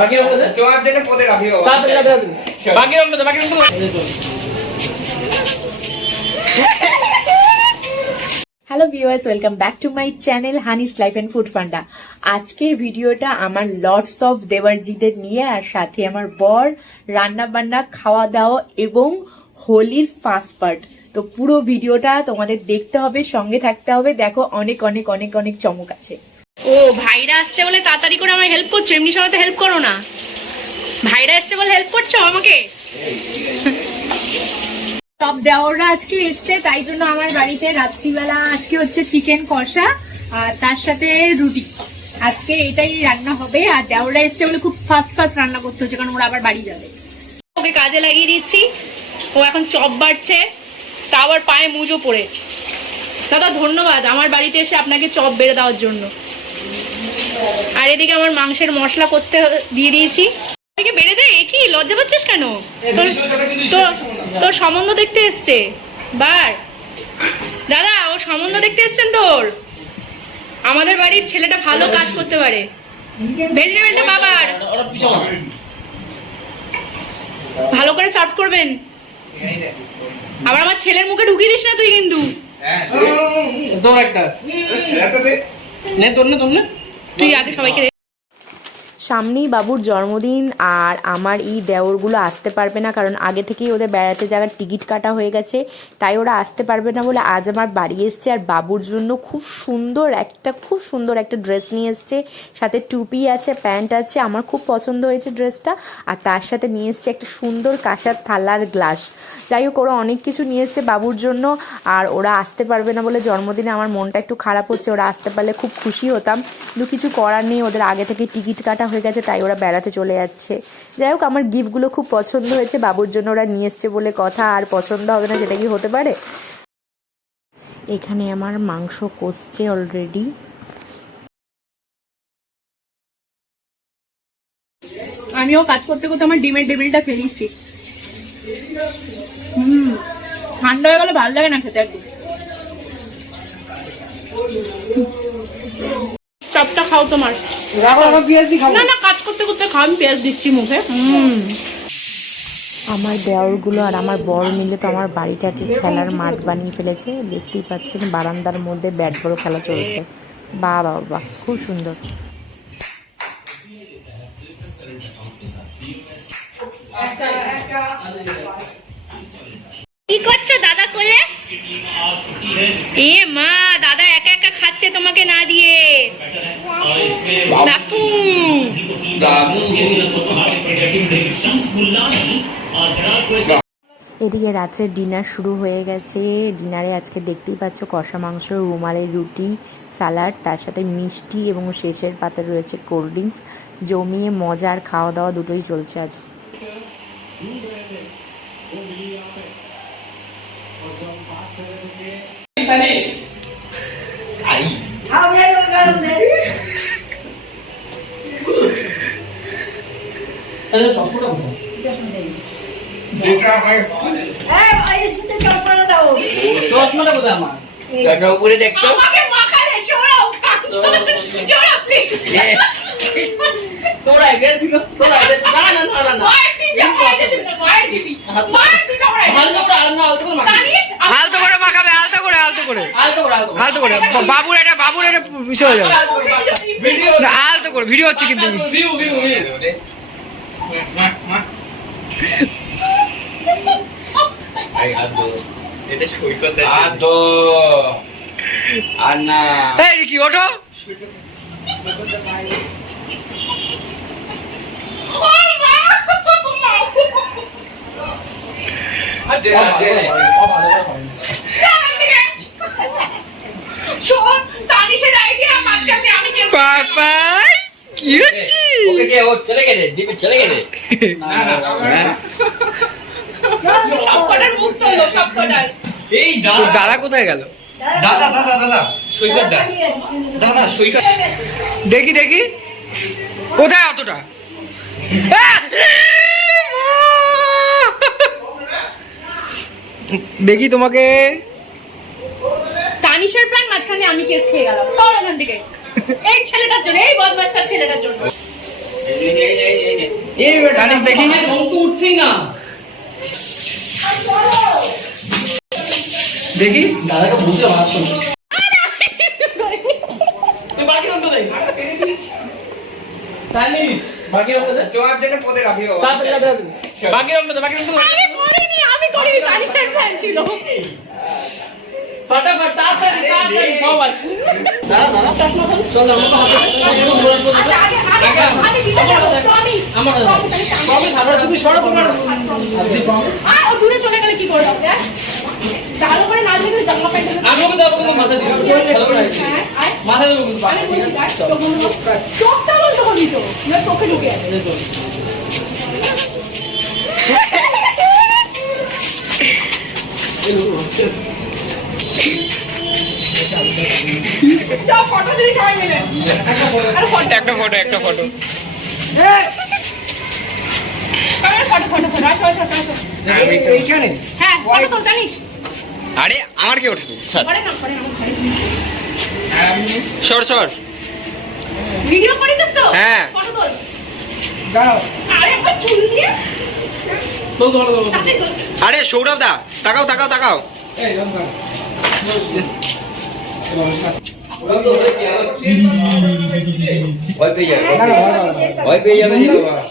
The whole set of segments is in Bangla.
বাকি রংটা দে তোমার জন্য পদে রাখি বাবা। তাড়াতাড়ি তাড়াতাড়ি বাকি রংটা বাকি রংটা hello viewers welcome back to my channel Honey's life and food funda আজকের ভিডিওটা আমার লর্ডস অফ দেওয়ারজিদের নিয়ে আর সাথে আমার বর রান্না বান্না খাওয়া দাওয়া এবং হোলির ফার্স্ট পার্ট তো পুরো ভিডিওটা তোমাদের দেখতে হবে সঙ্গে থাকতে হবে। দেখো অনেক অনেক অনেক অনেক চমক আছে। ও ভাইরা আসছে বলে তাড়াতাড়ি করে আমায় হেল্প করছ এমনি সময় তো হেল্প করো না। ভাইরা আসছে বলে হেল্প করছ আমাকে? সব দেওয়াররা আজকে এসছে তাই জন্য আমার বাড়িতে রাত্রিবেলা আজকে হচ্ছে চিকেন কষা আর তার সাথে রুটি। আজকে এটাই রান্না হবে আর দেওররা এসছে বলে খুব ফাস্ট ফাস্ট রান্না করতে হচ্ছে কারণ ওরা আবার বাড়ি যাবে। ওকে কাজে লাগিয়ে দিচ্ছি। ও এখন চপ বাড়ছে তা আবার পায়ে মুজো পড়ে দাদা ধন্যবাদ আমার বাড়িতে এসে আপনাকে চপ বেড়ে দেওয়ার জন্য। আর এদিকে আমার মাংসের মশলা কষতে দিয়ে দিয়েছি। এদিকে বেড়ে দে এ কি লজ্জা পাচ্ছিস কেন? তোর তোর তোর সম্বন্ধ দেখতে এসছে। বার। দাদা ও সম্বন্ধ দেখতে এসছেন তোর? আমাদের বাড়ির ছেলেটা ভালো কাজ করতে পারে। ভেজিটেবলটা বাবার। ভালো করে সার্ভ করবেন। আবার আমার ছেলের মুখে ঢুকিয়ে দিস না তুই কিন্তু। হ্যাঁ তোর একটা। নে তোর নে তোর নে। তুই আগে সবাইকে। সামনেই বাবুর জন্মদিন আর আমার এই দেওরগুলো আসতে পারবে না, কারণ আগে থেকেই ওদের বেড়াতে যাওয়ার টিকিট কাটা হয়ে গেছে। তাই ওরা আসতে পারবে না বলে আজ আমার বাড়ি এসছে আর বাবুর জন্য খুব সুন্দর একটা, খুব সুন্দর একটা ড্রেস নিয়ে এসছে। সাথে টুপি আছে, প্যান্ট আছে, আমার খুব পছন্দ হয়েছে ড্রেসটা। আর তার সাথে নিয়ে এসছে একটা সুন্দর কাঁসার থালার গ্লাস। যাই হোক, ওরা অনেক কিছু নিয়ে এসছে বাবুর জন্য আর ওরা আসতে পারবে না বলে জন্মদিনে আমার মনটা একটু খারাপ হচ্ছে। ওরা আসতে পারলে খুব খুশি হতাম। কিন্তু কিছু করার নেই, ওদের আগে থেকে টিকিট কাটা হয়ে গেছে তাই ওরা বেড়াতে চলে যাচ্ছে। যাই হোক, আমার গিফটগুলো খুব পছন্দ হয়েছে, বাবুর জন্য ওরা নিয়ে এসছে বলে কথা, আর পছন্দ হবে না সেটা কি হতে পারে? এখানে আমার মাংস কষছে অলরেডি আমিও কাজ করতে করতে আমার ডিমের টেবিলটা ফেলিছি হুম, ঠান্ডা হয়ে গেলে ভালো লাগে না খেতে একদম। চপটা খাও তোমার। না না কাজ করতে করতে খাও আমি পেঁয়াজ দিচ্ছি মুখে। হুম। আমার দেওরগুলো আর আমার বর মিলে তো আমার বাড়িটাকে খেলার মাঠ বানিয়ে ফেলেছে। দেখতেই পাচ্ছেন বারান্দার মধ্যে ব্যাট বল খেলা চলছে। বাহ বাহ বাহ খুব সুন্দর। কি করছ দাদা কোলে? এ মা দাদা একা একা খাচ্ছে তোমাকে না দিয়ে। এদিকে রাত্রে ডিনার শুরু হয়ে গেছে। ডিনারে আজকে দেখতেই পাচ্ছ কষা মাংস, রুমালের রুটি স্যালাড তার সাথে মিষ্টি এবং শেষের পাতে রয়েছে কোল্ড ড্রিঙ্কস। জমিয়ে মজার খাওয়া দাওয়া দুটোই চলছে আজ তাহলে চশমাটা কোথায়? চশমাটা কোথায় আমার? টাকা উপরে দেখতো। তোরা গেছিল তোরা গেছিল না না। না না আলতো করে মাখাবে। আলতো করে আলতো করে আলতো করে। আলতো আলতো করে। বাবুর এটা বাবুর এটা বিষয় হয়ে যাবে। ভিডিও আলতো করে ভিডিও হচ্ছে কিন্তু। এটা সৈকত আদো। না এই কি ওটো শোন তানিশের আইডিয়া আমি পাপা কি হচ্ছে? ওকে দিয়ে ও চলে গেলে দ্বীপে চলে গেলে। সবকটার মুখ চলো সবকটার এই তোর দাদা কোথায় গেল? দাদা দাদা দাদা সৈকত দা। দাদা সৈকত দেখি দেখি। কোথায় অতটা? দেখি তোমাকে। তানিশের প্ল্যান মাঝখানে আমি কেস খেয়ে গেলাম। তোর ওখান থেকে। এই ছেলেটার জন্য এই বদমাসটার ছেলেটার জন্য। জানিস দেখি? রং তো উঠছেই না। দেখি? দাদাকে বুঝতে পারছ বাকি রংটা দে। তোমার জন্য পদে রাখি বাবা। তাড়াতাড়ি তাড়াতাড়ি। বাকি রংটা দে বাকি রংটা আমি করিনি আমি করিনি তানিশার ফ্যান ছিল। তাড়াতাড়ি তাড়াতাড়ি সব আছে। দাঁড়া দাঁড়া চল আমরা হাতে একদম ঘোরার পর আগে আগে আগে আগে দিতে প্রমিস আমার প্রমিস আমরা তুমি সরো তোমার। আর ও দূরে চলে গেলে কি করবে? হ্যাঁ ভালো করে না দেখলে জামা প্যান্ট আমি ওকে মাথা দিবো। ভালো করে আসি আয়। মাথা দেবো কিন্তু আমি বলছি কাট চোখ বন্ধ কর। চোখটা বন্ধ করবি তো না চোখে ঢুকে একটা ফটো একটা ফটো হ্যাঁ ফটো তো জানিস? আরে আমার কে ওঠাবে? স্যার। করে না করে না করে সর সর। ভিডিও করেছিস তো? হ্যাঁ। ফটো তোল। আরে একবার চুল দিয়ে। আরে সৌরভ দা তাকাও তাকাও তাকাও। এই রংটা ভয় পেয়ে যাবে ভয় পেয়ে যাবে রে বাবা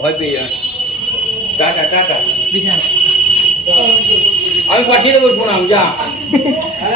ভয় পেয়ে যাবে টাটা টাটা আমি পাঠিয়ে দেবো প্রণাম যা আরে